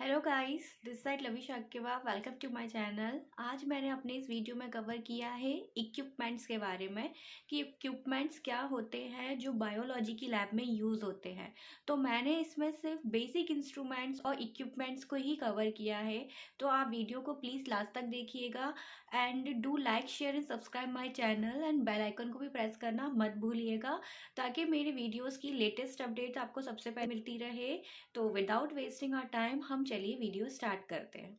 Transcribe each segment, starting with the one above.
Hello guys, this side Lavi Shakiba. Welcome to my channel. आज मैंने अपने इस वीडियो में कवर किया है इक्विपमेंट्स के बारे में कि इक्विपमेंट्स क्या होते हैं जो बायोलॉजी की लैब में यूज़ होते हैं। तो मैंने इसमें सिर्फ बेसिक इंस्ट्रूमेंट्स और इक्विपमेंट्स को ही कवर किया है। तो आप वीडियो को प्लीज़ लास्ट तक देखिएगा and do like share and subscribe my channel and bell icon को भी प्रेस करना मत भूलिएगा ताकि मेरे वीडियोज़ की लेटेस्ट अपडेट्स आपको सबसे पहले मिलती रहे। तो विदाउट वेस्टिंग आवर टाइम हम चलिए वीडियो स्टार्ट करते हैं।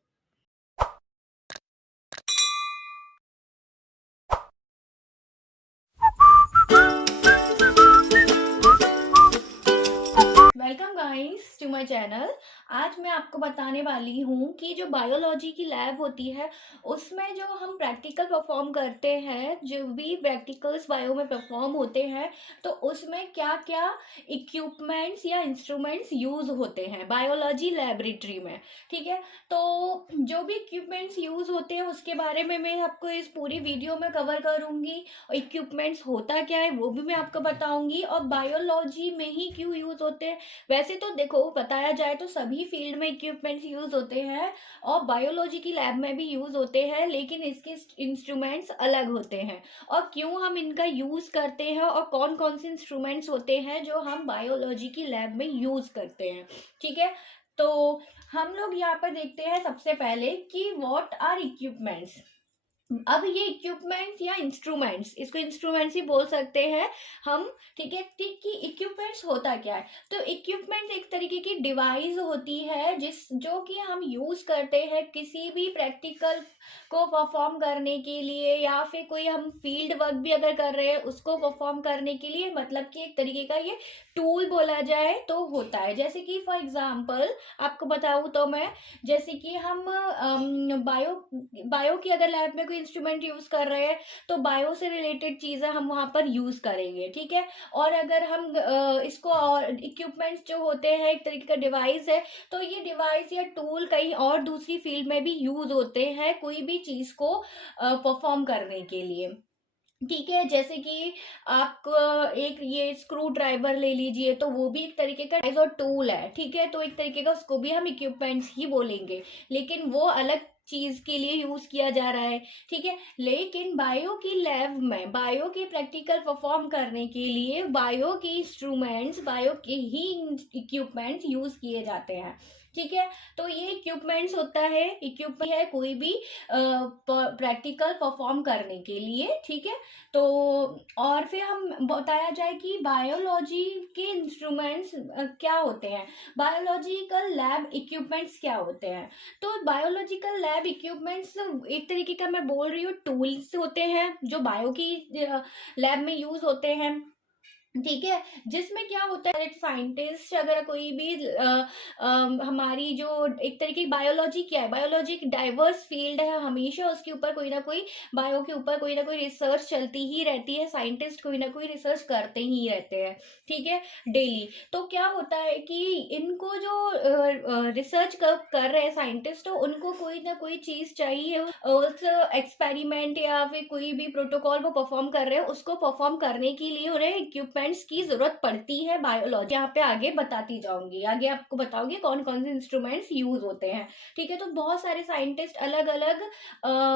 Welcome guys to my channel. आज मैं आपको बताने वाली हूँ कि जो बायोलॉजी की लैब होती है उसमें जो हम प्रैक्टिकल परफॉर्म करते हैं, जो भी प्रैक्टिकल्स बायो में परफॉर्म होते हैं, तो उसमें क्या क्या इक्विपमेंट्स या इंस्ट्रूमेंट्स यूज होते हैं बायोलॉजी लैबोरेटरी में। ठीक है, तो जो भी इक्विपमेंट्स यूज होते हैं उसके बारे में मैं आपको इस पूरी वीडियो में कवर करूंगी। इक्विपमेंट्स होता क्या है वो भी मैं आपको बताऊंगी, और बायोलॉजी में ही क्यों यूज होते हैं। वैसे तो देखो, बताया जाए तो सभी फील्ड में इक्विपमेंट्स यूज होते हैं और बायोलॉजी की लैब में भी यूज होते हैं, लेकिन इसके इंस्ट्रूमेंट्स अलग होते हैं। और क्यों हम इनका यूज करते हैं और कौन कौन से इंस्ट्रूमेंट्स होते हैं जो हम बायोलॉजी की लैब में यूज करते हैं। ठीक है, तो हम लोग यहाँ पर देखते हैं सबसे पहले कि व्हाट आर इक्विपमेंट्स। अब ये इक्विपमेंट्स या इंस्ट्रूमेंट्स, इसको इंस्ट्रूमेंट्स ही बोल सकते हैं हम। ठीक है, ठीक कि इक्विपमेंट्स होता क्या है। तो इक्विपमेंट्स एक तरीके की डिवाइस होती है जो कि हम यूज करते हैं किसी भी प्रैक्टिकल को परफॉर्म करने के लिए, या फिर कोई हम फील्ड वर्क भी अगर कर रहे हैं उसको परफॉर्म करने के लिए। मतलब कि एक तरीके का ये टूल बोला जाए तो होता है। जैसे कि फॉर एग्जाम्पल आपको बताऊं तो मैं, जैसे कि हम बायो की अगर लैब में कोई इंस्ट्रूमेंट यूज कर रहे हैं तो बायो से रिलेटेड चीजें हम वहां पर यूज करेंगे। ठीक है, और अगर हम इसको और इक्विपमेंट्स जो होते हैं एक तरीके का डिवाइस है, तो ये डिवाइस या टूल कहीं और दूसरी फील्ड में भी यूज होते हैं कोई भी चीज को परफॉर्म करने के लिए। ठीक है, जैसे कि आप एक ये स्क्रू ड्राइवर ले लीजिए, तो वो भी एक तरीके का डिवाइस और टूल है। ठीक है, तो एक तरीके का उसको भी हम इक्विपमेंट्स ही बोलेंगे, लेकिन वो अलग चीज के लिए यूज किया जा रहा है। ठीक है, लेकिन बायो की लैब में बायो के प्रैक्टिकल परफॉर्म करने के लिए बायो के इंस्ट्रूमेंट्स, बायो के ही इक्विपमेंट्स यूज किए जाते हैं। ठीक है, तो ये इक्विपमेंट्स होता है, इक्विपमेंट है कोई भी प्रैक्टिकल परफॉर्म करने के लिए। ठीक है, तो और फिर हम बताया जाए कि बायोलॉजी के इंस्ट्रूमेंट्स क्या होते हैं, बायोलॉजिकल लैब इक्विपमेंट्स क्या होते हैं। तो बायोलॉजिकल लैब इक्विपमेंट्स एक तरीके का मैं बोल रही हूँ टूल्स होते हैं जो बायो की लैब में यूज होते हैं। ठीक है, जिसमें क्या होता है, साइंटिस्ट अगर कोई भी हमारी जो एक तरीके की बायोलॉजी क्या है, बायोलॉजी एक डाइवर्स फील्ड है, हमेशा उसके ऊपर कोई ना कोई, बायो के ऊपर कोई ना कोई रिसर्च चलती ही रहती है, साइंटिस्ट कोई ना कोई रिसर्च करते ही रहते हैं। ठीक है, डेली। तो क्या होता है कि इनको जो रिसर्च कर रहे हैं साइंटिस्ट, तो उनको कोई ना कोई चीज चाहिए उस एक्सपेरिमेंट या फिर कोई भी प्रोटोकॉल वो परफॉर्म कर रहे हैं, उसको परफॉर्म करने के लिए उन्हें इक्विपमेंट्स की जरूरत पड़ती है। बायोलॉजी यहाँ पे आगे बताती जाऊंगी, आगे आपको बताऊंगी कौन कौन से इंस्ट्रूमेंट्स यूज होते हैं। ठीक है, तो बहुत सारे साइंटिस्ट अलग अलग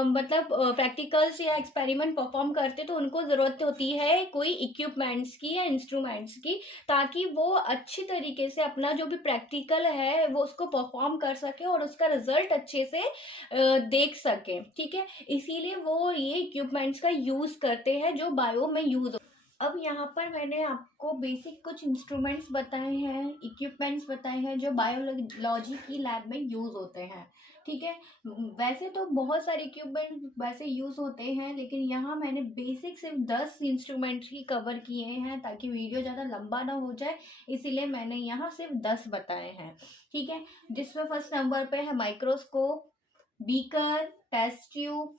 मतलब प्रैक्टिकल्स या एक्सपेरिमेंट परफॉर्म करते, तो उनको जरूरत होती है कोई इक्विपमेंट्स की या इंस्ट्रूमेंट्स की, ताकि वो अच्छी तरीके से अपना जो भी प्रैक्टिकल है वो उसको परफॉर्म कर सके और उसका रिजल्ट अच्छे से देख सके। ठीक है, इसीलिए वो ये इक्विपमेंट्स का यूज करते हैं जो बायो में यूज। अब यहाँ पर मैंने आपको बेसिक कुछ इंस्ट्रूमेंट्स बताए हैं, इक्विपमेंट्स बताए हैं जो बायोलॉजी की लैब में यूज होते हैं। ठीक है, वैसे तो बहुत सारे इक्विपमेंट वैसे यूज होते हैं, लेकिन यहाँ मैंने बेसिक सिर्फ 10 इंस्ट्रूमेंट्स ही कवर किए हैं ताकि वीडियो ज़्यादा लंबा ना हो जाए, इसीलिए मैंने यहाँ सिर्फ 10 बताए हैं। ठीक है, जिसमें फर्स्ट नंबर पे है microscope, beaker, test tube,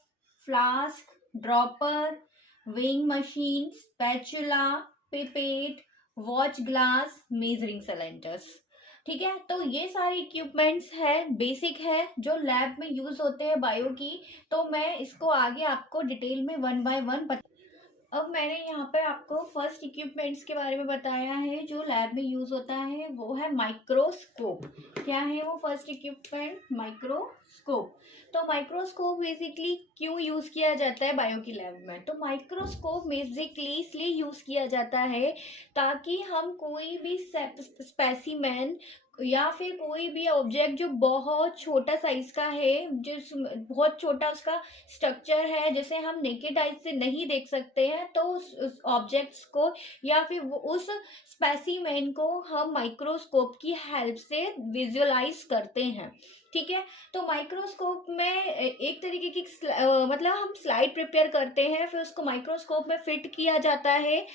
flask, dropper, weighing machine, spatula, pipette, watch glass, measuring cylinders. ठीक है, तो ये सारे इक्विपमेंट्स है, बेसिक है, जो लैब में यूज होते हैं बायो की। तो मैं इसको आगे आपको डिटेल में वन बाय वन अब मैंने यहाँ पर आपको फर्स्ट इक्विपमेंट्स के बारे में बताया है जो लैब में यूज़ होता है, वो है माइक्रोस्कोप। क्या है वो फर्स्ट इक्विपमेंट? माइक्रोस्कोप। तो माइक्रोस्कोप बेसिकली क्यों यूज़ किया जाता है बायो की लैब में? तो माइक्रोस्कोप बेसिकली इसलिए यूज़ किया जाता है ताकि हम कोई भी स्पेसिमेन या फिर कोई भी ऑब्जेक्ट जो बहुत छोटा साइज का है, जिस बहुत छोटा उसका स्ट्रक्चर है, जैसे हम नेकेड आइज से नहीं देख सकते हैं, तो उस ऑब्जेक्ट्स को या फिर उस स्पेसिमेन को हम माइक्रोस्कोप की हेल्प से विजुअलाइज करते हैं। ठीक है। तो माइक्रोस्कोप में एक तरीके की मतलब हम स्लाइड प्रिपेयर करते हैं, फिर उसको माइक्रोस्कोप में फिट किया जाता है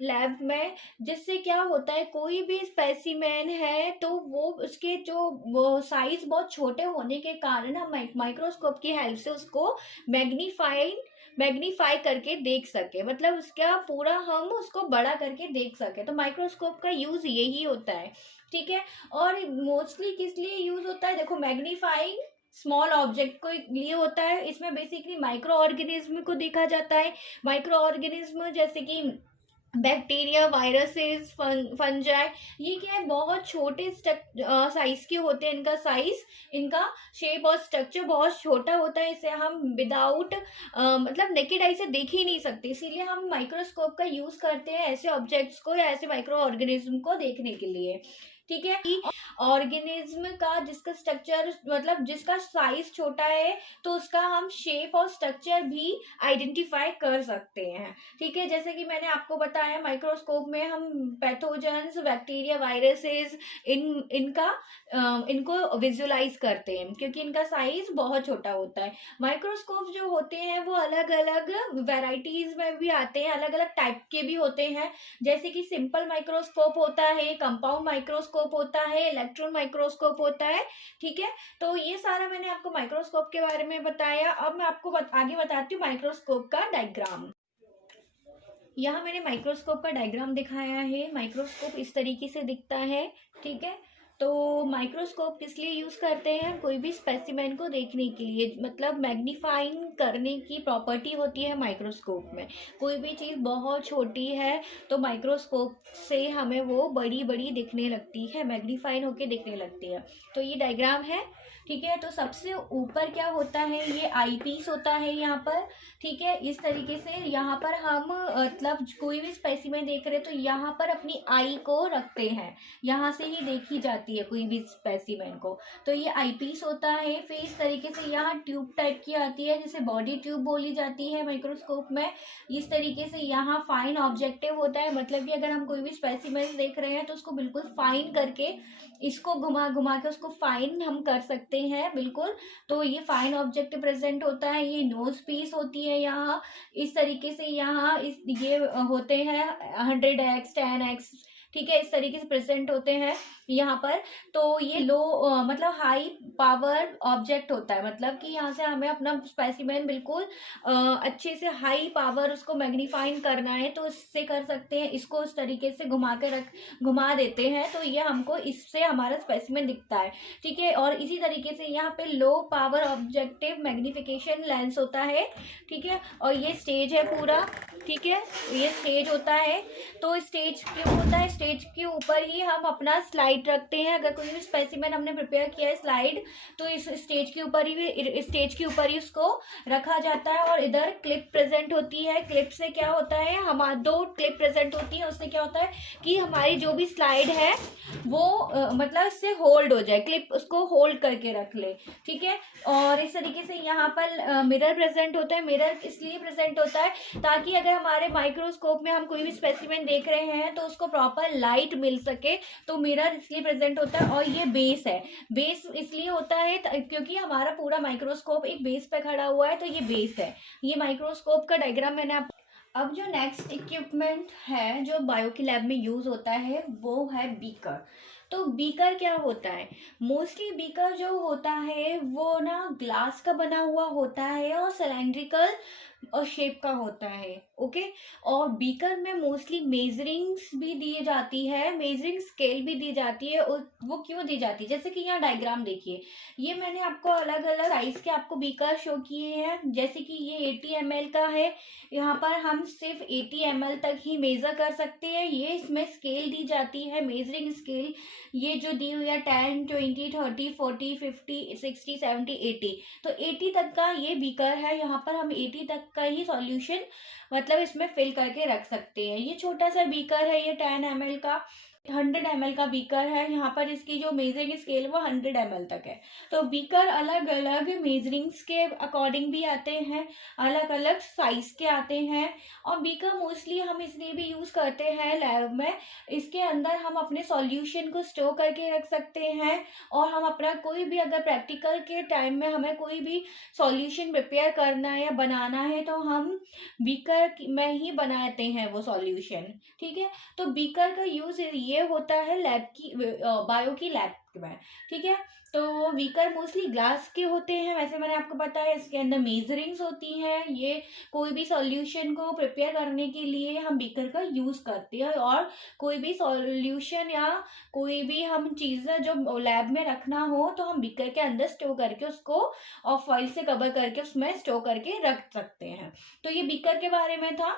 लैब में, जिससे क्या होता है कोई भी स्पेसिमेन है तो वो उसके जो वो साइज बहुत छोटे होने के कारण हम माइक्रोस्कोप की हेल्प से उसको मैग्नीफाई करके देख सके, मतलब उसका पूरा हम उसको बड़ा करके देख सके। तो माइक्रोस्कोप का यूज यही होता है। ठीक है। और मोस्टली किस लिए यूज होता है? देखो, मैग्नीफाइंग स्मॉल ऑब्जेक्ट को लिए होता है। इसमें बेसिकली माइक्रो ऑर्गेनिज्म को देखा जाता है। माइक्रो ऑर्गेनिज्म जैसे कि बैक्टीरिया, वायरसेस, फंजाई, ये क्या है, बहुत छोटे साइज के होते हैं। इनका साइज, इनका शेप और स्ट्रक्चर बहुत छोटा होता है। इसे हम विदाउट मतलब नेकेड आई से देख ही नहीं सकते, इसीलिए हम माइक्रोस्कोप का यूज करते हैं ऐसे ऑब्जेक्ट्स को या ऐसे माइक्रो ऑर्गेनिज्म को देखने के लिए। ठीक है। ऑर्गेनिज्म का जिसका स्ट्रक्चर मतलब जिसका साइज छोटा है तो उसका हम शेप और स्ट्रक्चर भी आइडेंटिफाई कर सकते हैं। ठीक है। जैसे कि मैंने आपको बताया, माइक्रोस्कोप में हम पैथोजेंस, बैक्टीरिया, वायरसेस, इनको विजुअलाइज करते हैं क्योंकि इनका साइज बहुत छोटा होता है। माइक्रोस्कोप जो होते हैं वो अलग अलग वेराइटीज में भी आते हैं, अलग अलग टाइप के भी होते हैं। जैसे कि सिंपल माइक्रोस्कोप होता है, कंपाउंड माइक्रोस्कोप होता है, इलेक्ट्रॉन माइक्रोस्कोप होता है। ठीक है। तो ये सारा मैंने आपको माइक्रोस्कोप के बारे में बताया। अब मैं आपको आगे बताती हूँ माइक्रोस्कोप का डायग्राम। यहाँ मैंने माइक्रोस्कोप का डायग्राम दिखाया है। माइक्रोस्कोप इस तरीके से दिखता है। ठीक है। तो माइक्रोस्कोप किस लिए यूज करते हैं? कोई भी स्पेसिमेन को देखने के लिए, मतलब मैग्नीफाइंग करने की प्रॉपर्टी होती है माइक्रोस्कोप में। कोई भी चीज़ बहुत छोटी है तो माइक्रोस्कोप से हमें वो बड़ी बड़ी दिखने लगती है, मैग्नीफाइन होके दिखने लगती है। तो ये डायग्राम है। ठीक है। तो सबसे ऊपर क्या होता है, ये आई पीस होता है यहाँ पर। ठीक है। इस तरीके से यहाँ पर हम मतलब कोई भी स्पेसिमेन देख रहे हैं तो यहाँ पर अपनी आई को रखते हैं, यहाँ से ही देखी जाती है कोई भी स्पेसिमेन को। तो ये आई पीस होता है। फिर इस तरीके से यहाँ ट्यूब टाइप की आती है जिसे बॉडी ट्यूब बोली जाती है माइक्रोस्कोप में। इस तरीके से यहाँ फाइन ऑब्जेक्टिव होता है, मतलब कि अगर हम कोई भी स्पेसिमेन देख रहे हैं तो उसको बिल्कुल फाइन करके, इसको घुमा घुमा के उसको फाइन हम कर सकते हैं बिल्कुल। तो ये फाइन ऑब्जेक्ट प्रेजेंट होता है। ये नोज पीस होती है यहाँ। इस तरीके से यहाँ ये होते हैं 100x 10x। ठीक है। इस तरीके से प्रेजेंट होते हैं यहाँ पर। तो ये लो मतलब हाई पावर ऑब्जेक्ट होता है, मतलब कि यहाँ से हमें अपना स्पेसिमेन बिल्कुल अच्छे से हाई पावर उसको मैग्नीफाइंग करना है तो इससे कर सकते हैं। इसको इस तरीके से घुमा देते हैं तो ये हमको इससे हमारा स्पेसिमेन दिखता है। ठीक है। और इसी तरीके से यहाँ पे low power objective magnification lens होता है। ठीक है। और ये स्टेज है पूरा। ठीक है। ये स्टेज होता है। तो स्टेज क्यों होता है? स्टेज के ऊपर ही हम अपना स्लाइड रखते हैं। अगर कोई भी स्पेसिमेन हमने प्रिपेयर किया है स्लाइड, तो इस स्टेज के ऊपर ही उसको रखा जाता है। और इधर क्लिप प्रेजेंट होती है। क्लिप से क्या होता है, हमारे 2 क्लिप प्रेजेंट होती है। उससे क्या होता है कि हमारी जो भी स्लाइड है वो मतलब इससे होल्ड हो जाए, क्लिप उसको होल्ड करके रख ले। ठीक है। और इस तरीके से यहाँ पर मिरर प्रेजेंट होता है। मिरर इसलिए प्रेजेंट होता है ताकि अगर हमारे माइक्रोस्कोप में हम कोई भी स्पेसिमेन देख रहे हैं तो उसको प्रॉपर लाइट मिल सके, तो मिरर इसलिए प्रेजेंट होता है। और ये बेस है। बेस इसलिए होता है क्योंकि हमारा पूरा माइक्रोस्कोप एक बेस पे खड़ा हुआ है, तो ये बेस है। ये माइक्रोस्कोप का डायग्राम मैंने अब जो नेक्स्ट इक्विपमेंट है जो बायो की लैब में यूज होता है वो है बीकर। तो बीकर क्या होता है? मोस्टली बीकर जो होता है वो ना ग्लास का बना हुआ होता है और सिलेंड्रिकल शेप का होता है। ओके। और बीकर में मोस्टली मेजरिंग्स भी दी जाती है, मेजरिंग स्केल भी दी जाती है। और वो क्यों दी जाती है, जैसे कि यहाँ डायग्राम देखिए, ये मैंने आपको अलग अलग साइज के आपको बीकर शो किए हैं। जैसे कि ये 80 ml का है, यहाँ पर हम सिर्फ 80 ml तक ही मेजर कर सकते हैं। ये इसमें स्केल दी जाती है, मेजरिंग स्केल, ये जो दी हुई है 10, 20, 30, 40, 50, 60, 70, 80, तो 80 तक का ये बीकर है। यहाँ पर हम 80 तक का ही सॉल्यूशन मतलब इसमें फिल करके रख सकते हैं। ये छोटा सा बीकर है, ये 10 ml का, 100 ml का बीकर है। यहाँ पर इसकी जो मेजरिंग स्केल वो 100 ml तक है। तो बीकर अलग अलग मेजरिंग्स के अकॉर्डिंग भी आते हैं, अलग अलग साइज के आते हैं। और बीकर मोस्टली हम इसलिए भी यूज करते हैं लैब में, इसके अंदर हम अपने सॉल्यूशन को स्टोर करके रख सकते हैं। और हम अपना कोई भी अगर प्रैक्टिकल के टाइम में हमें कोई भी सॉल्यूशन प्रिपेयर करना है या बनाना है, तो हम बीकर में ही बनाते हैं वो सॉल्यूशन। ठीक है। तो बीकर का यूज ये होता है लैब की, बायो की लैब में। ठीक है। तो बीकर मोस्टली ग्लास के होते हैं, वैसे मैंने आपको बताया। इसके अंदर मेजरिंग्स होती हैं, ये कोई भी सॉल्यूशन को प्रिपेयर करने के लिए हम बीकर का यूज करते हैं। और कोई भी सॉल्यूशन या कोई भी हम चीज़ें जो लैब में रखना हो, तो हम बीकर के अंदर स्टोर करके उसको और फॉइल से कवर करके उसमें स्टोर करके रख सकते हैं। तो ये बीकर के बारे में था।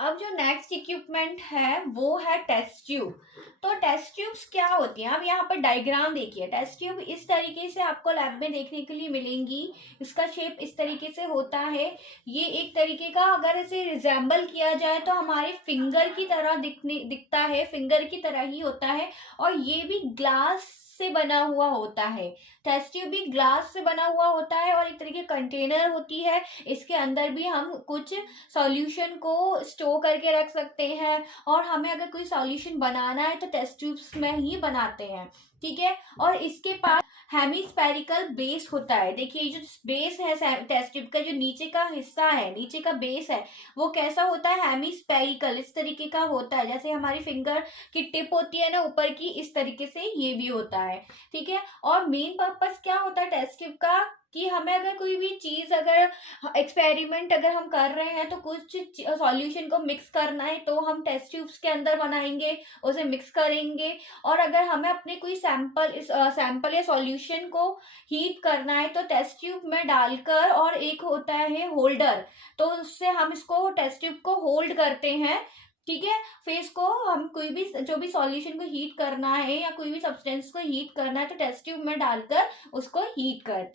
अब जो नेक्स्ट इक्विपमेंट है वो है टेस्ट ट्यूब। तो टेस्ट ट्यूब्स क्या होती हैं, अब यहाँ पर डायग्राम देखिए। टेस्ट ट्यूब इस तरीके से आपको लैब में देखने के लिए मिलेंगी। इसका शेप इस तरीके से होता है। ये एक तरीके का, अगर इसे रिजेंबल किया जाए तो हमारे फिंगर की तरह दिखता है, फिंगर की तरह ही होता है। और ये भी ग्लास से बना हुआ होता है। टेस्ट ट्यूब भी ग्लास से बना हुआ होता है और एक तरीके कंटेनर होती है। इसके अंदर भी हम कुछ सॉल्यूशन को स्टोर करके रख सकते हैं। और हमें अगर कोई सॉल्यूशन बनाना है तो टेस्ट ट्यूब्स में ही बनाते हैं। ठीक है। और इसके पास हेमिस्फेरिकल बेस होता है। देखिए ये जो बेस है टेस्ट ट्यूब का, जो नीचे का हिस्सा है, नीचे का बेस है, वो कैसा होता है, हेमिस्फेरिकल, इस तरीके का होता है। जैसे हमारी फिंगर की टिप होती है ना ऊपर की, इस तरीके से ये भी होता है। ठीक है। और मेन पर्पस क्या होता है टेस्ट ट्यूब का, कि हमें अगर कोई भी चीज, अगर एक्सपेरिमेंट अगर हम कर रहे हैं तो कुछ सॉल्यूशन को मिक्स करना है, तो हम टेस्ट ट्यूब्स के अंदर बनाएंगे, उसे मिक्स करेंगे। और अगर हमें अपने कोई सैंपल या सॉल्यूशन को हीट करना है, तो टेस्ट ट्यूब में डालकर, और एक होता है होल्डर, तो उससे हम इसको टेस्ट ट्यूब को होल्ड करते हैं। ठीक है। फिर इसको हम कोई भी जो भी सॉल्यूशन को हीट करना है या कोई भी सब्सटेंस को हीट करना है, तो टेस्ट ट्यूब में डालकर उसको हीट करते।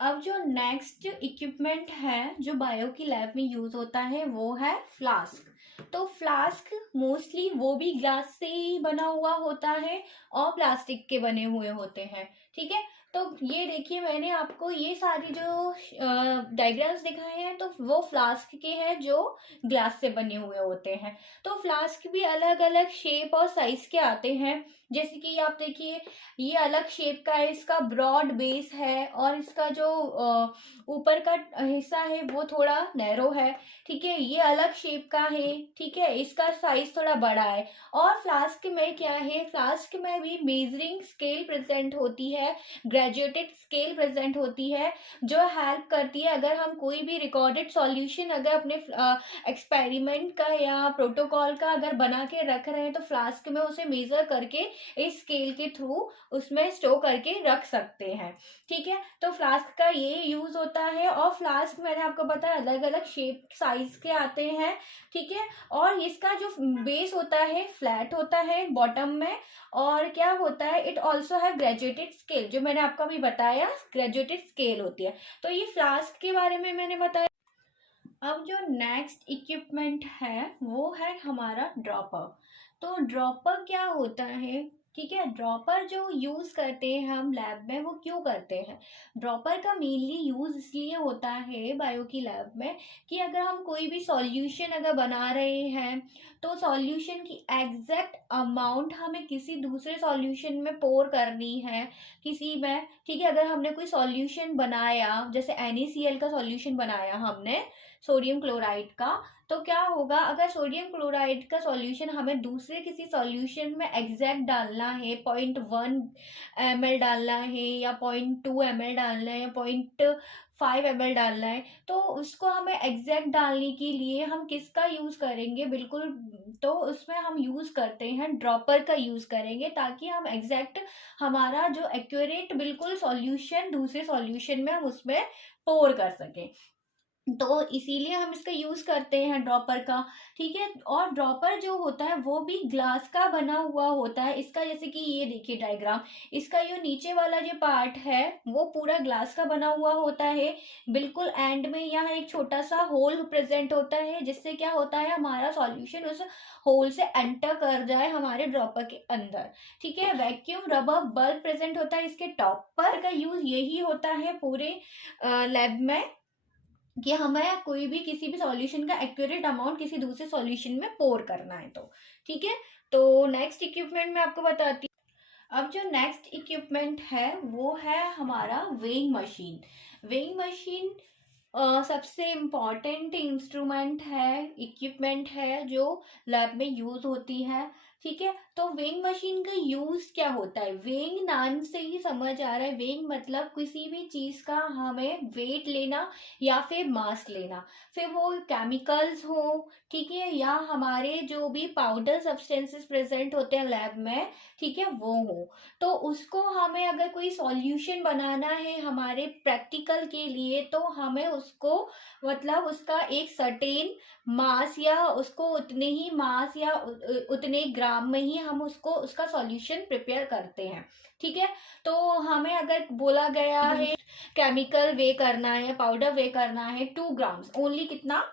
अब जो नेक्स्ट इक्विपमेंट है जो बायो की लैब में यूज होता है वो है फ्लास्क। तो फ्लास्क मोस्टली वो भी ग्लास से ही बना हुआ होता है और प्लास्टिक के बने हुए होते हैं। ठीक है। तो ये देखिए मैंने आपको ये सारे जो डायग्राम्स दिखाए हैं, तो वो फ्लास्क के हैं जो ग्लास से बने हुए होते हैं। तो फ्लास्क भी अलग अलग शेप और साइज के आते हैं। जैसे कि आप देखिए, ये अलग शेप का है, इसका ब्रॉड बेस है और इसका जो ऊपर का हिस्सा है वो थोड़ा नैरो है। ठीक है। ये अलग शेप का है। ठीक है। इसका साइज थोड़ा बड़ा है। और फ्लास्क में क्या है, फ्लास्क में भी मेजरिंग स्केल प्रेजेंट होती है, ग्रेजुएटेड स्केल प्रेजेंट होती है, जो हेल्प करती है अगर हम कोई भी रिकॉर्डेड सॉल्यूशन अगर अपने एक्सपेरिमेंट का या प्रोटोकॉल का अगर बना के रख रहे हैं, तो फ्लास्क में उसे मेजर करके इस स्केल के थ्रू उसमें स्टोर करके रख सकते हैं। ठीक है। तो फ्लास्क का ये यूज होता है। और फ्लास्क मैंने आपको बताया अलग अलग शेप साइज के आते हैं। ठीक है। और इसका जो बेस होता है फ्लैट होता है बॉटम में। और क्या होता है, इट ऑल्सो है ग्रेजुएटेड स्केल, जो मैंने आपको अभी बताया ग्रेजुएटेड स्केल होती है। तो ये फ्लास्क के बारे में मैंने बताया। अब जो नेक्स्ट इक्विपमेंट है वो है हमारा ड्रॉपर। तो ड्रॉपर क्या होता है, ठीक है। ड्रॉपर जो यूज करते हैं हम लैब में, वो क्यों करते हैं, ड्रॉपर का मेनली यूज इसलिए होता है बायो की लैब में कि अगर हम कोई भी सॉल्यूशन अगर बना रहे हैं, तो सॉल्यूशन की एग्जैक्ट अमाउंट हमें किसी दूसरे सॉल्यूशन में पोर करनी है, किसी में। ठीक है। अगर हमने कोई सॉल्यूशन बनाया, जैसे NaCl का सॉल्यूशन बनाया हमने, सोडियम क्लोराइड का, तो क्या होगा, अगर सोडियम क्लोराइड का सॉल्यूशन हमें दूसरे किसी सॉल्यूशन में एग्जैक्ट डालना है, 0.1 ml डालना है या 0.2 ml डालना है या 0.5 ml डालना है, तो उसको हमें एग्जैक्ट डालने के लिए हम किसका यूज़ करेंगे, बिल्कुल, तो उसमें हम यूज़ करते हैं ड्रॉपर का यूज़ करेंगे, ताकि हम एग्जैक्ट हमारा जो एक्यूरेट बिल्कुल सॉल्यूशन दूसरे सॉल्यूशन में हम उसमें पोर कर सकें। तो इसीलिए हम इसका यूज करते हैं ड्रॉपर का। ठीक है, और ड्रॉपर जो होता है वो भी ग्लास का बना हुआ होता है। इसका जैसे कि ये देखिए डायग्राम, इसका जो नीचे वाला जो पार्ट है वो पूरा ग्लास का बना हुआ होता है। बिल्कुल एंड में यहाँ एक छोटा सा होल प्रेजेंट होता है, जिससे क्या होता है, हमारा सॉल्यूशन उस होल से एंटर कर जाए हमारे ड्रॉपर के अंदर। ठीक है, वैक्यूम रबर बल्ब प्रेजेंट होता है इसके टॉप पर। का यूज यही होता है पूरे लैब में, कि हमें कोई भी किसी भी सॉल्यूशन का एक्यूरेट अमाउंट किसी दूसरे सॉल्यूशन में पोर करना है तो। ठीक है, तो नेक्स्ट इक्विपमेंट मैं आपको बताती हूँ। अब जो नेक्स्ट इक्विपमेंट है वो है हमारा वेइंग मशीन। वेइंग मशीन सबसे इम्पॉर्टेंट इंस्ट्रूमेंट है, इक्विपमेंट है जो लैब में यूज होती है। ठीक है, तो वेइंग मशीन का यूज क्या होता है, वेइंग नाम से ही समझ आ रहा है। वेइंग मतलब किसी भी चीज का हमें वेट लेना या फिर मास लेना, फिर वो केमिकल्स हो, ठीक है, या हमारे जो भी पाउडर सब्सटेंसेस प्रेजेंट होते हैं लैब में, ठीक है, वो हो। तो उसको हमें अगर कोई सॉल्यूशन बनाना है हमारे प्रैक्टिकल के लिए, तो हमें उसको मतलब उसका एक सर्टेन मास या उसको उतने ही मास या उतने ग्राम में ही हम उसको उसका सॉल्यूशन प्रिपेयर करते हैं। ठीक है, तो हमें अगर बोला गया है केमिकल वे करना है, पाउडर वे करना है 2 ग्राम्स ओनली, कितना,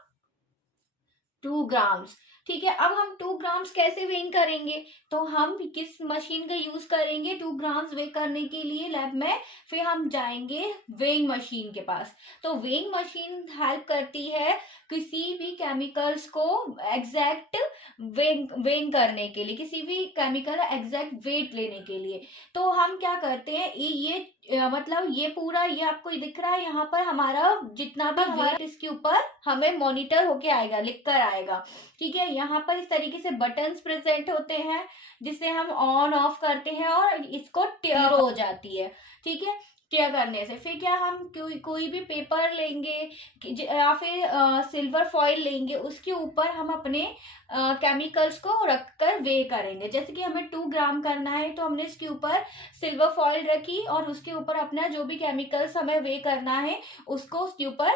2 ग्राम्स। ठीक है, अब हम 2 ग्राम्स कैसे वेइंग करेंगे, तो हम किस मशीन का यूज करेंगे 2 ग्राम्स वे करने के लिए लैब में, फिर हम जाएंगे वेइंग मशीन के पास। तो वेइंग मशीन हेल्प करती है किसी भी केमिकल्स को एग्जैक्ट वेइंग करने के लिए, किसी भी केमिकल का एग्जैक्ट वेट लेने के लिए। तो हम क्या करते हैं, ये मतलब ये पूरा ये आपको दिख रहा है यहाँ पर, हमारा जितना भी वेट इसके ऊपर हमें मॉनिटर होके आएगा, लिख कर आएगा। ठीक है, यहाँ पर इस तरीके से बटन्स प्रेजेंट होते हैं, जिसे हम ऑन ऑफ करते हैं और इसको टेयर हो जाती है। ठीक है, टेयर करने से फिर क्या, हम कोई भी पेपर लेंगे या फिर सिल्वर फॉइल लेंगे, उसके ऊपर हम अपने केमिकल्स को रखकर वे करेंगे। जैसे कि हमें 2 ग्राम करना है, तो हमने इसके ऊपर सिल्वर फॉइल रखी और उसके ऊपर अपना जो भी केमिकल्स हमें वे करना है उसको उसके ऊपर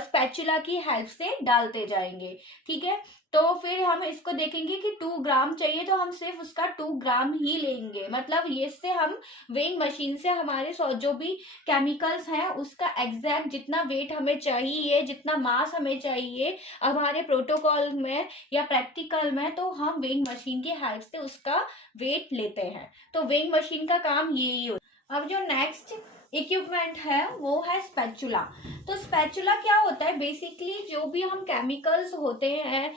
स्पैचुला की हेल्प से डालते जाएंगे। ठीक है, तो फिर हम इसको देखेंगे कि 2 ग्राम चाहिए, तो हम सिर्फ उसका 2 ग्राम ही लेंगे। मतलब ये से हम वेइंग मशीन से हमारे जो भी केमिकल्स हैं उसका एग्जैक्ट जितना वेट हमें चाहिए, जितना मास हमें चाहिए हमारे प्रोटोकॉल में या प्रैक्टिकल में, तो हम वेइंग मशीन की हेल्प से उसका वेट लेते हैं। तो वेइंग मशीन का काम यही होता है। अब जो नेक्स्ट इक्विपमेंट है वो है स्पैचुला। तो स्पैचुला क्या होता है, बेसिकली जो भी हम केमिकल्स होते हैं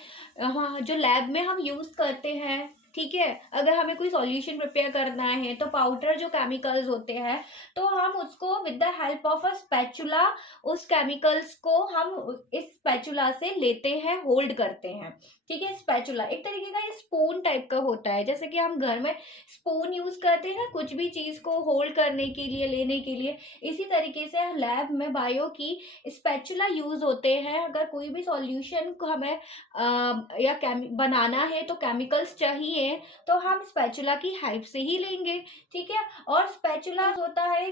जो लैब में हम यूज करते हैं, ठीक है, अगर हमें कोई सॉल्यूशन प्रिपेयर करना है तो पाउडर जो केमिकल्स होते हैं, तो हम उसको with the help of a spatula उस केमिकल्स को हम इस स्पैचुला से लेते हैं, होल्ड करते हैं। ठीक है, स्पैचुला एक तरीके का ये स्पून टाइप का होता है, जैसे कि हम घर में स्पून यूज करते हैं ना कुछ भी चीज को होल्ड करने के लिए, लेने के लिए, इसी तरीके से लैब में बायो की स्पैचुला यूज होते हैं। अगर कोई भी सॉल्यूशन को हमें या बनाना है तो केमिकल्स चाहिए, तो हम स्पैचुला की हेल्प से ही लेंगे। ठीक है, और स्पैचुला होता है,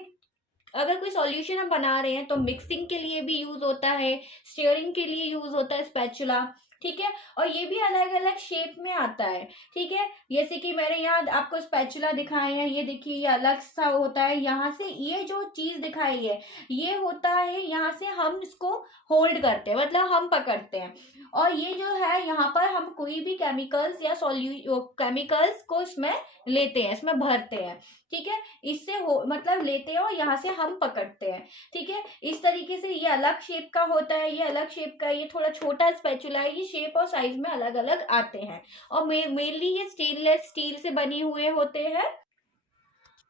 अगर कोई सॉल्यूशन हम बना रहे हैं तो मिक्सिंग के लिए भी यूज होता है, स्टीयरिंग के लिए यूज होता है स्पैचुला। ठीक है, और ये भी अलग अलग शेप में आता है। ठीक है, जैसे कि मैंने यहाँ आपको स्पैचुला दिखाए हैं, ये देखिए ये अलग सा होता है, यहाँ से ये जो चीज दिखाई है ये होता है, यहाँ से हम इसको होल्ड करते हैं, मतलब हम पकड़ते हैं। और ये जो है यहाँ पर हम कोई भी केमिकल्स या केमिकल्स को इसमें लेते हैं, इसमें भरते हैं। ठीक है, इससे हो मतलब लेते हैं और यहाँ से हम पकड़ते हैं। ठीक है, इस तरीके से ये अलग शेप का होता है, ये अलग शेप का, ये थोड़ा छोटा स्पैचुला है, ये शेप और साइज में अलग अलग आते हैं। और मेनली ये स्टेनलेस स्टील से बने हुए होते हैं।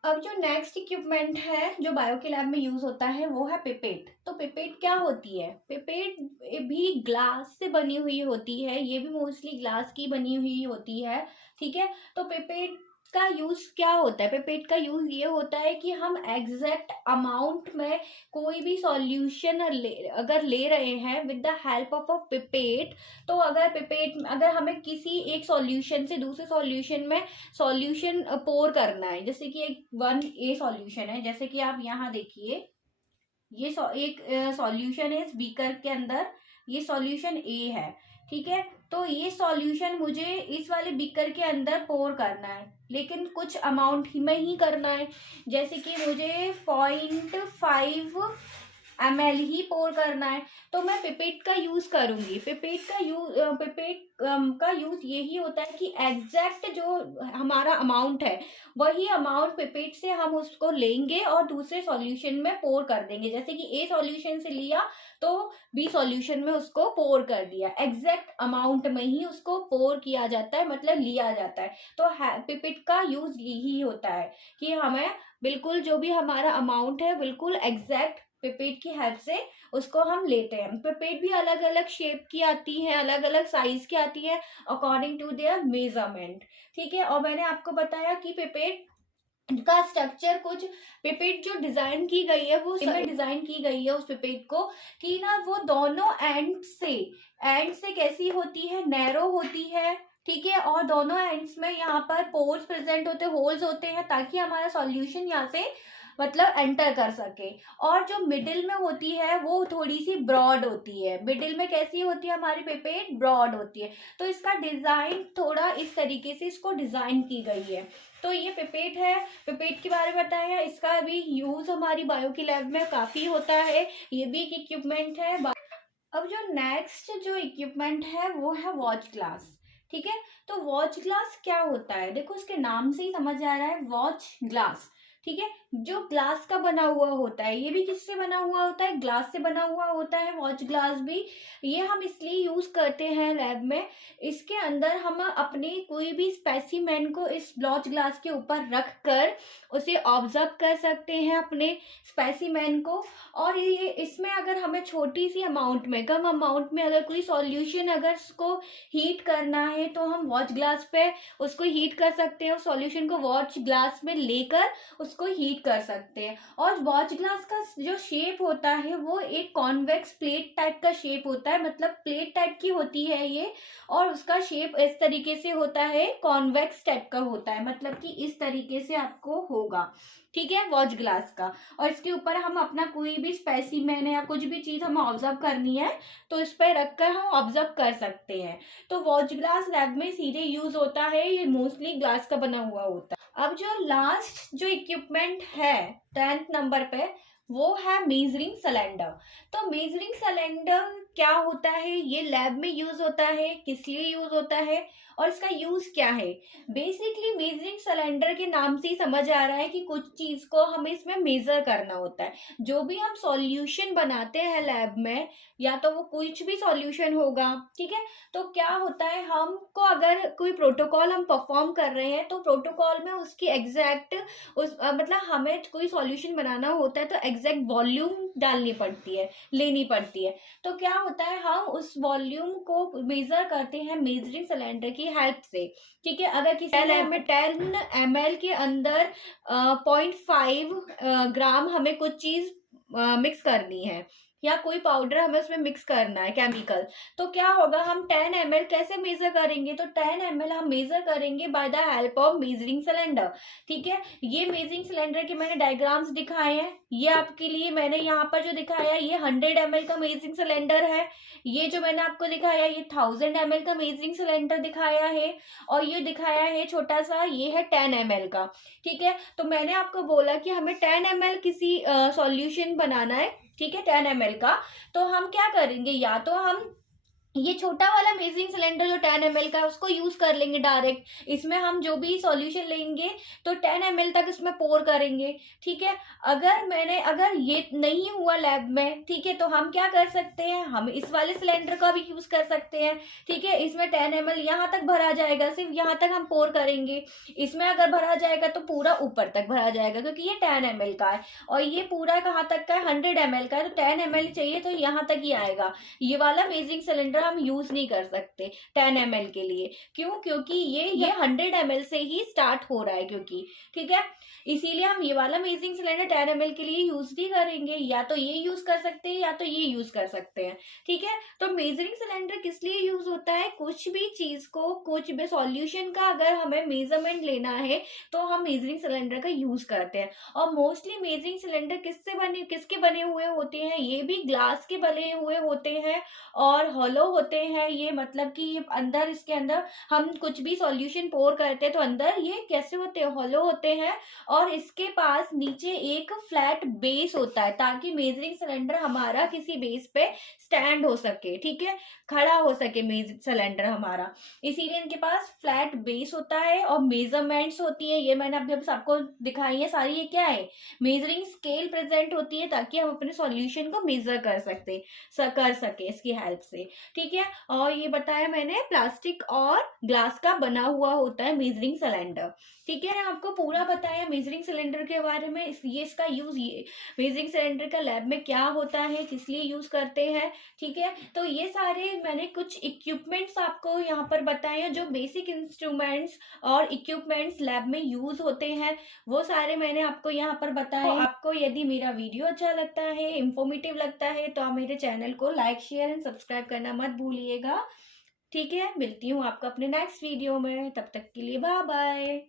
अब जो नेक्स्ट इक्विपमेंट है जो बायो के लैब में यूज होता है वो है पिपेट। तो पिपेट क्या होती है? पिपेट भी ग्लास से बनी हुई होती है, ये भी मोस्टली ग्लास की बनी हुई होती है, ठीक है। तो पिपेट का यूज क्या होता है? पिपेट का यूज ये होता है कि हम एग्जैक्ट अमाउंट में कोई भी सॉल्यूशन अगर ले रहे हैं with the help of a pipette, तो अगर हमें किसी एक सॉल्यूशन से दूसरे सॉल्यूशन में सॉल्यूशन पोर करना है, जैसे कि एक 1A सॉल्यूशन है, जैसे कि आप यहाँ देखिए ये एक सॉल्यूशन है इस बीकर के अंदर, ये सॉल्यूशन ए है, ठीक है। तो ये सॉल्यूशन मुझे इस वाले बीकर के अंदर पोर करना है, लेकिन कुछ अमाउंट ही में ही करना है, जैसे कि मुझे 0.5 ml ही पोर करना है। तो मैं पिपेट का यूज करूंगी। पिपेट का यूज यही होता है कि एग्जैक्ट जो हमारा अमाउंट है वही अमाउंट पिपेट से हम उसको लेंगे और दूसरे सॉल्यूशन में पोर कर देंगे। जैसे कि ए सॉल्यूशन से लिया तो बी सॉल्यूशन में उसको पोर कर दिया, एग्जैक्ट अमाउंट में ही उसको पोर किया जाता है, मतलब लिया जाता है। तो पिपेट का यूज यही होता है कि हमें बिल्कुल जो भी हमारा अमाउंट है बिल्कुल एग्जैक्ट पिपेट की हेल्प से उसको हम लेते हैं। पिपेट भी अलग अलग शेप की आती है, अलग अलग साइज की आती है अकॉर्डिंग टू देयर मेजरमेंट, ठीक है। और मैंने आपको बताया कि पिपेट का स्ट्रक्चर कुछ, पिपेट जो डिजाइन की गई है वो में डिजाइन की गई है उस पिपेट को कि ना वो दोनों एंड से कैसी होती है, नैरो होती है, ठीक है। और दोनों एंड्स में यहाँ पर पोर्स प्रेजेंट होते, होल्स होते हैं, ताकि हमारा सॉल्यूशन यहाँ से मतलब एंटर कर सके। और जो मिडिल में होती है वो थोड़ी सी ब्रॉड होती है। मिडिल में कैसी होती है हमारी पिपेट? ब्रॉड होती है। तो इसका डिजाइन थोड़ा इस तरीके से इसको डिजाइन की गई है। तो ये पिपेट है, पिपेट के बारे में बताया। इसका भी यूज हमारी बायो की लैब में काफी होता है, ये भी एक इक्विपमेंट है। अब जो नेक्स्ट जो इक्विपमेंट है वो है वॉच ग्लास, ठीक है। तो वॉच ग्लास क्या होता है? देखो इसके नाम से ही समझ आ रहा है, वॉच ग्लास, ठीक है। जो ग्लास का बना हुआ होता है, ये भी किससे बना हुआ होता है? ग्लास से बना हुआ होता है वॉच ग्लास भी। ये हम इसलिए यूज करते हैं लैब में, इसके अंदर हम अपने कोई भी स्पेसिमेन को इस वॉच ग्लास के ऊपर रख कर उसे ऑब्जर्व कर सकते हैं, अपने स्पेसिमेन को। और ये इसमें अगर हमें छोटी सी अमाउंट में, कम अमाउंट में अगर कोई सॉल्यूशन अगर उसको हीट करना है तो हम वॉच ग्लास पे उसको हीट कर सकते हैं, सॉल्यूशन को वॉच ग्लास में लेकर उसको हीट कर सकते हैं। और वॉच ग्लास का जो शेप होता है वो एक कॉन्वेक्स प्लेट टाइप का शेप होता है, मतलब प्लेट टाइप की होती है ये। और उसका शेप इस तरीके से होता है, कॉन्वेक्स टाइप का होता है, मतलब कि इस तरीके से आपको होगा, ठीक है, वॉच ग्लास का। और इसके ऊपर हम अपना कोई भी स्पेसिमेन या कुछ भी चीज हमें ऑब्जर्व करनी है तो इस पर रखकर हम ऑब्जर्व कर सकते हैं। तो वॉच ग्लास लैब में सीधे यूज होता है, ये मोस्टली ग्लास का बना हुआ होता है। अब जो लास्ट जो इक्विपमेंट है 10th नंबर पे वो है मेजरिंग सिलेंडर। तो मेजरिंग सिलेंडर क्या होता है? ये लैब में यूज होता है, किस लिए यूज होता है और इसका यूज क्या है? बेसिकली मेजरिंग सिलेंडर के नाम से ही समझ आ रहा है कि कुछ चीज को हमें इसमें मेजर करना होता है। जो भी हम सॉल्यूशन बनाते हैं लैब में, या तो वो कुछ भी सॉल्यूशन होगा, ठीक है। तो क्या होता है, हमको अगर कोई प्रोटोकॉल हम परफॉर्म कर रहे हैं तो प्रोटोकॉल में उसकी एग्जैक्ट मतलब हमें कोई सॉल्यूशन बनाना होता है तो एग्जैक्ट वॉल्यूम डालनी पड़ती है, लेनी पड़ती है। तो क्या होता है, हम उस वॉल्यूम को मेजर करते हैं मेजरिंग सिलेंडर की हेल्प से, ठीक है। अगर किसी लैब में 10 ml के अंदर 0.5 ग्राम हमें कुछ चीज मिक्स करनी है या कोई पाउडर हमें उसमें मिक्स करना है केमिकल, तो क्या होगा, हम 10 ml कैसे मेजर करेंगे? तो 10 ml हम मेजर करेंगे by the help of measuring cylinder, ठीक है। ये मेजरिंग सिलेंडर के मैंने डायग्राम्स दिखाए हैं, ये आपके लिए मैंने यहाँ पर जो दिखाया ये 100 ml का मेजरिंग सिलेंडर है। ये जो मैंने आपको दिखाया ये 1000 ml का मेजरिंग सिलेंडर दिखाया है। और ये दिखाया है छोटा सा, ये है 10 ml का, ठीक है। तो मैंने आपको बोला कि हमें 10 ml किसी सॉल्यूशन बनाना है, ठीक है, 10 ml का। तो हम क्या करेंगे, या तो हम ये छोटा वाला मेजरिंग सिलेंडर जो 10 ml का है उसको यूज कर लेंगे डायरेक्ट। इसमें हम जो भी सॉल्यूशन लेंगे तो 10 ml तक इसमें पोर करेंगे, ठीक है। अगर ये नहीं हुआ लैब में, ठीक है, तो हम क्या कर सकते हैं, हम इस वाले सिलेंडर का भी यूज कर सकते हैं, ठीक है। इसमें 10 ml यहाँ तक भरा जाएगा, सिर्फ यहाँ तक हम पोर करेंगे। इसमें अगर भरा जाएगा तो पूरा ऊपर तक भरा जाएगा, क्योंकि ये 10 ml का है और ये पूरा कहाँ तक का है, 100 ml का है, तो 10 ml चाहिए तो यहाँ तक ही आएगा। ये वाला मेजरिंग सिलेंडर हम यूज नहीं कर सकते 10 ml के लिए। क्यों? क्योंकि ये 100 ml से ही स्टार्ट हो रहा है, क्योंकि ठीक है, इसीलिए हम ये वाला मेजरिंग सिलेंडर 10 ml के लिए यूज नहीं करेंगे। या तो ये यूज कर सकते हैं या तो ये यूज कर सकते हैं, ठीक है। तो मेजरिंग सिलेंडर किस लिए यूज होता है, कुछ भी चीज को, कुछ भी सॉल्यूशन का अगर हमें मेजरमेंट लेना है तो हम मेजरिंग सिलेंडर का यूज करते हैं। और मोस्टली मेजरिंग सिलेंडर किसके बने हुए होते हैं, ये भी ग्लास के बने हुए होते हैं और हॉलो होते हैं। ये मतलब कि ये अंदर, इसके अंदर हम कुछ भी सॉल्यूशन पोर करते हैं तो अंदर ये कैसे होते हैं, हॉलो होते हैं। और इसके पास नीचे एक फ्लैट बेस होता है ताकि मेजरिंग सिलेंडर हमारा किसी बेस पे स्टैंड हो सके, ठीक है, खड़ा हो सके मेजरिंग सिलेंडर हमारा। इसीलिए इनके पास फ्लैट बेस होता है और मेजरमेंट्स होती है, ये मैंने अभी अभी आपको दिखाई है सारी। ये क्या है, मेजरिंग स्केल प्रेजेंट होती है ताकि हम अपने सॉल्यूशन को मेजर कर सके इसकी हेल्प से, ठीक है। और ये बताया मैंने प्लास्टिक और ग्लास का बना हुआ होता है मेजरिंग सिलेंडर, ठीक है। आपको पूरा बताया मेजरिंग सिलेंडर के बारे में। ये इसका यूज, ये मेजरिंग सिलेंडर का लैब में क्या होता है, किस लिए यूज करते हैं, ठीक है। तो ये सारे मैंने कुछ इक्विपमेंट्स आपको यहाँ पर बताए हैं, जो बेसिक इंस्ट्रूमेंट्स और इक्विपमेंट्स लैब में यूज होते हैं, वो सारे मैंने आपको यहाँ पर बताए। तो आपको यदि मेरा वीडियो अच्छा लगता है, इंफॉर्मेटिव लगता है, तो आप मेरे चैनल को लाइक, शेयर एंड सब्सक्राइब करना मत भूलिएगा, ठीक है। मिलती हूँ आपको अपने नेक्स्ट वीडियो में, तब तक के लिए बाय बाय।